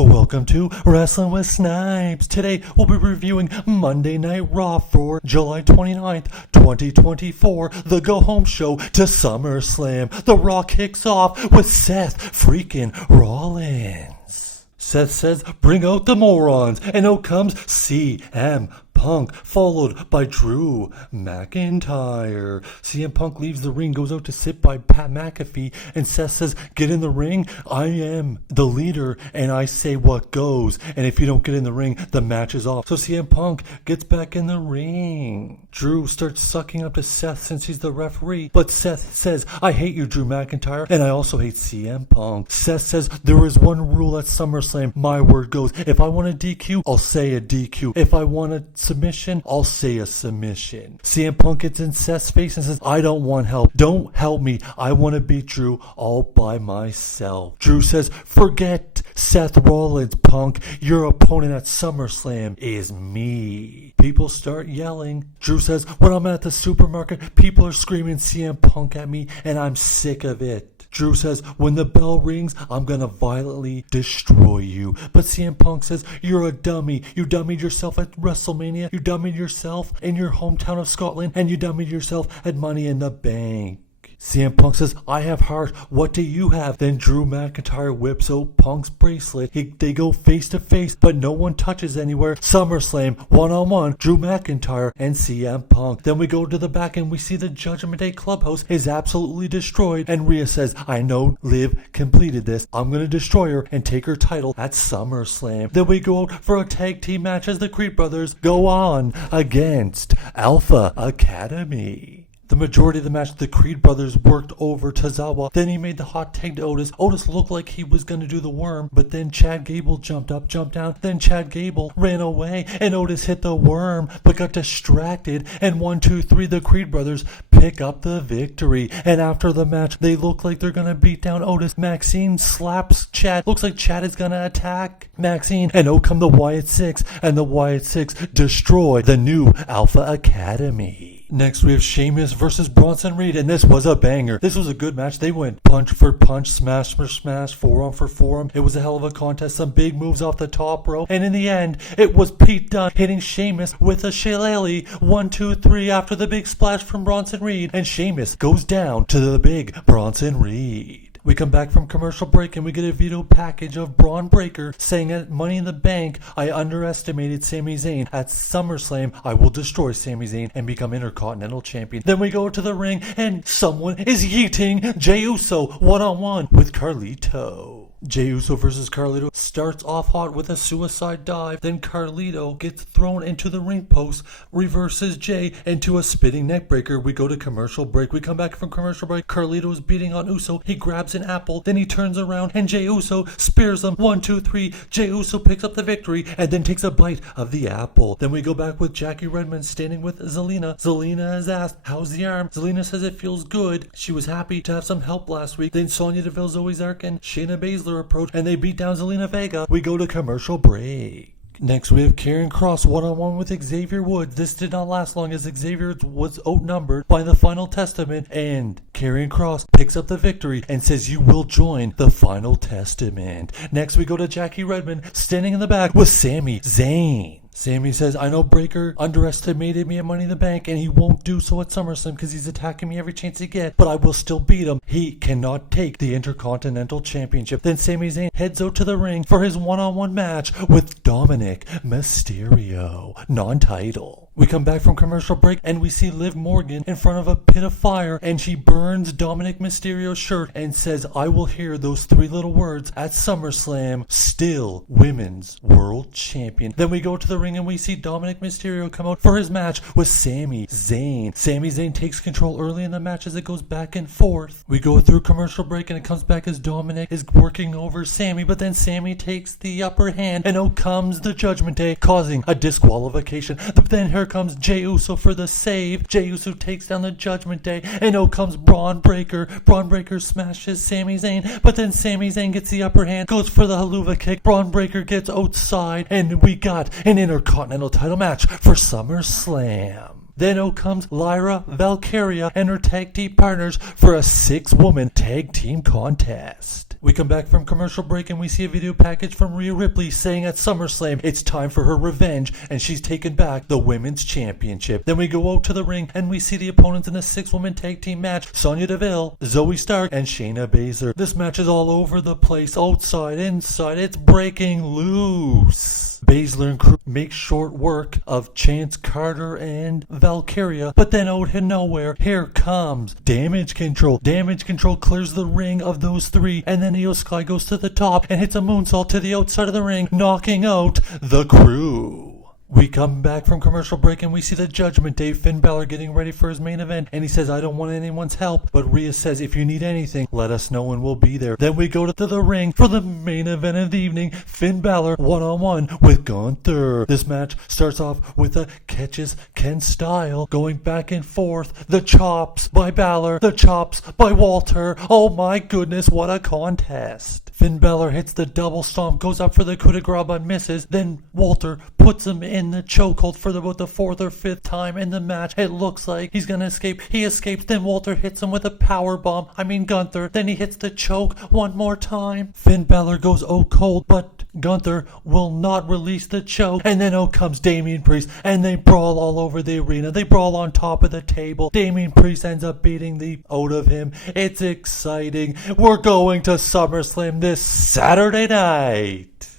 Welcome to Wrestling with Snipes. Today we'll be reviewing Monday Night Raw for July 29th, 2024, the go-home show to SummerSlam. The Raw kicks off with Seth freaking Rollins. Seth says, "Bring out the morons," and out comes CM Punk, followed by Drew McIntyre. CM Punk leaves the ring, goes out to sit by Pat McAfee, and Seth says, "Get in the ring. I am the leader, and I say what goes. And if you don't get in the ring, the match is off." So CM Punk gets back in the ring. Drew starts sucking up to Seth since he's the referee, but Seth says, "I hate you, Drew McIntyre, and I also hate CM Punk." Seth says, "There is one rule at SummerSlam. My word goes. If I want a DQ, I'll say a DQ. If I want a submission, I'll say a submission." CM Punk gets in Seth's face and says, "I don't want help. Don't help me. I want to beat Drew all by myself." Drew says, "Forget Seth Rollins, Punk. Your opponent at SummerSlam is me." People start yelling. Drew says, "When I'm at the supermarket, people are screaming CM Punk at me, and I'm sick of it." Drew says, "When the bell rings, I'm gonna violently destroy you." But CM Punk says, "You're a dummy. You dummied yourself at WrestleMania. You dummied yourself in your hometown of Scotland. And you dummied yourself at Money in the Bank." CM Punk says, "I have heart. What do you have?" Then Drew McIntyre whips out Punk's bracelet. They go face to face, but no one touches anywhere. SummerSlam, one-on-one, Drew McIntyre and CM Punk. Then we go to the back and we see the Judgment Day clubhouse is absolutely destroyed. And Rhea says, "I know Liv completed this. I'm going to destroy her and take her title at SummerSlam." Then we go out for a tag team match as the Creed brothers go on against Alpha Academy. The majority of the match, the Creed brothers worked over Tozawa. Then he made the hot tag to Otis. Otis looked like he was going to do the worm, but then Chad Gable jumped up, jumped down. Then Chad Gable ran away, and Otis hit the worm, but got distracted. And 1, 2, 3, the Creed brothers pick up the victory. And after the match, they look like they're going to beat down Otis. Maxine slaps Chad. Looks like Chad is going to attack Maxine. And out come the Wyatt Six, and the Wyatt Six destroy the new Alpha Academy. Next, we have Sheamus versus Bronson Reed, and this was a banger. This was a good match. They went punch for punch, smash for smash, forearm for forearm. It was a hell of a contest. Some big moves off the top rope. And in the end, it was Pete Dunne hitting Sheamus with a shillelagh. 1, 2, 3 after the big splash from Bronson Reed. And Sheamus goes down to the big Bronson Reed. We come back from commercial break and we get a video package of Braun Breaker saying at Money in the Bank, "I underestimated Sami Zayn. At SummerSlam, I will destroy Sami Zayn and become Intercontinental Champion." Then we go to the ring and someone is yeeting Jey Uso one-on-one with Carlito. Jey Uso versus Carlito starts off hot with a suicide dive. Then Carlito gets thrown into the ring post, reverses Jey into a spinning neck breaker. We go to commercial break. We come back from commercial break. Carlito's beating on Uso. He grabs an apple. Then he turns around and Jey Uso spears him. 1, 2, 3. Jey Uso picks up the victory and then takes a bite of the apple. Then we go back with Jackie Redmond standing with Zelina. Zelina is asked, "How's the arm?" Zelina says it feels good. She was happy to have some help last week. Then Sonya Deville, Zoe Zark, and Shayna Baszler approach and they beat down Zelina Vega. We go to commercial break. Next, we have Karrion Kross one-on-one with Xavier Woods. This did not last long as Xavier was outnumbered by the Final Testament, and Karrion Kross picks up the victory and says, "You will join the Final Testament." Next, we go to Jackie Redmond standing in the back with Sami Zayn. Sami says, "I know Breaker underestimated me at Money in the Bank, and he won't do so at SummerSlam because he's attacking me every chance he gets, but I will still beat him. He cannot take the Intercontinental Championship." Then Sami Zayn heads out to the ring for his one-on-one match with Dominic Mysterio, non-title. We come back from commercial break and we see Liv Morgan in front of a pit of fire, and she burns Dominic Mysterio's shirt and says, "I will hear those 3 little words at SummerSlam, still Women's World Champion." Then we go to the ring and we see Dominic Mysterio come out for his match with Sami Zayn. Sami Zayn takes control early in the match as it goes back and forth. We go through commercial break and it comes back as Dominic is working over Sami, but then Sami takes the upper hand and out comes the Judgment Day, causing a disqualification. But then here comes Jey Uso for the save. Jey Uso takes down the Judgment Day, and out comes Braun Breaker. Braun Breaker smashes Sami Zayn, but then Sami Zayn gets the upper hand, goes for the haluva kick. Braun Breaker gets outside, and we got an Intercontinental title match for SummerSlam. Then out comes Lyra Valkyria and her tag team partners for a 6-woman tag team contest. We come back from commercial break and we see a video package from Rhea Ripley saying at SummerSlam it's time for her revenge and she's taken back the Women's Championship. Then we go out to the ring and we see the opponents in a 6-woman tag team match: Sonya Deville, Zoe Stark, and Shayna Baszler. This match is all over the place, outside, inside, it's breaking loose. Baszler and crew make short work of Chance Carter and Valkyria, but then out of nowhere, here comes Damage Control. Damage Control clears the ring of those three, and then Io Sky goes to the top and hits a moonsault to the outside of the ring, knocking out the crew. We come back from commercial break and we see the Judgment Day, Finn Balor, getting ready for his main event, and he says, I don't want anyone's help, but Rhea says, if you need anything, let us know and we'll be there. Then we go to the ring for the main event of the evening: Finn Balor one-on-one with Gunther. This match starts off with a catches Ken style, going back and forth, the chops by Balor, the chops by Walter. Oh my goodness, what a contest. Finn Balor hits the double stomp, goes up for the coup de grace but misses. Then Walter puts him in the chokehold for about the 4th or 5th time in the match. It looks like he's gonna escape. He escapes. Then Walter hits him with a power bomb. Gunther. Then he hits the choke one more time. Finn Balor goes cold, but Gunther will not release the choke. And then out comes Damian Priest, and they brawl all over the arena. They brawl on top of the table. Damian Priest ends up beating the out of him. It's exciting. We're going to SummerSlam this Saturday night.